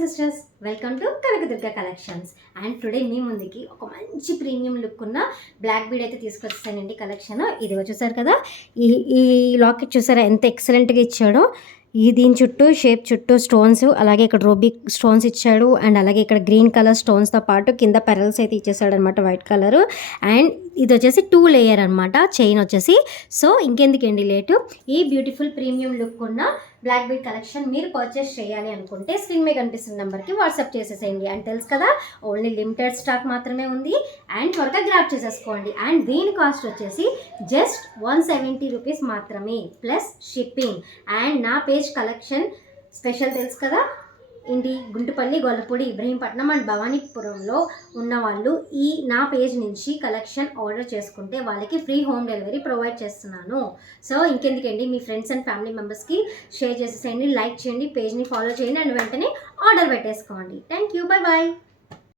And sisters, welcome to Kanakadurga collections. And today మీ ముందుకి ఒక మంచి ప్రీమియం లుక్ ఉన్న బ్లాక్ బీడ్ అయితే తీసుకొచ్చేసానండి కలెక్షన్. ఇదిగో చూసారు కదా, ఈ ఈ లాకెట్ చూసారా ఎంత ఎక్సలెంట్గా ఇచ్చాడో. దీని చుట్టూ షేప్ చుట్టూ స్టోన్స్, అలాగే ఇక్కడ రూబిక్ స్టోన్స్ ఇచ్చాడు. అండ్ అలాగే ఇక్కడ గ్రీన్ కలర్ స్టోన్స్తో పాటు కింద పెరల్స్ అయితే ఇచ్చేసాడు అనమాట, వైట్ కలర్. అండ్ ఇది వచ్చేసి 2 లేయర్ అనమాట చైన్ వచ్చేసి. సో ఇంకెందుకండి లేటు, ఈ బ్యూటిఫుల్ ప్రీమియం లుక్ ఉన్న బ్లాక్ బీడ్ కలెక్షన్ మీరు పర్చేస్ చేయాలి అనుకుంటే స్క్రీన్ మీద కనిపిస్తున్న నెంబర్కి వాట్సాప్ చేసేసేయండి. అండ్ తెలుసు కదా, ఓన్లీ లిమిటెడ్ స్టాక్ మాత్రమే ఉంది. అండ్ త్వరగా గ్రాప్ చేసేసుకోండి. అండ్ దీని కాస్ట్ వచ్చేసి జస్ట్ 170 రూపీస్ మాత్రమే ప్లస్ షిప్పింగ్. అండ్ నా పేజ్ కలెక్షన్ స్పెషల్ తెలుసు కదా, ఇంటి గుంటుపల్లి, గొల్లపూడి, ఇబ్రహీంపట్నం అండ్ భవానీపురంలో ఉన్న వాళ్ళు ఈ నా పేజ్ నుంచి కలెక్షన్ ఆర్డర్ చేసుకుంటే వాళ్ళకి ఫ్రీ హోమ్ డెలివరీ ప్రొవైడ్ చేస్తున్నాను. సో ఇంకెందుకండి, మీ ఫ్రెండ్స్ అండ్ ఫ్యామిలీ మెంబర్స్కి షేర్ చేసేసేయండి, లైక్ చేయండి, పేజ్ని ఫాలో చేయండి అండ్ వెంటనే ఆర్డర్ పెట్టేసుకోండి. Thank you, bye bye.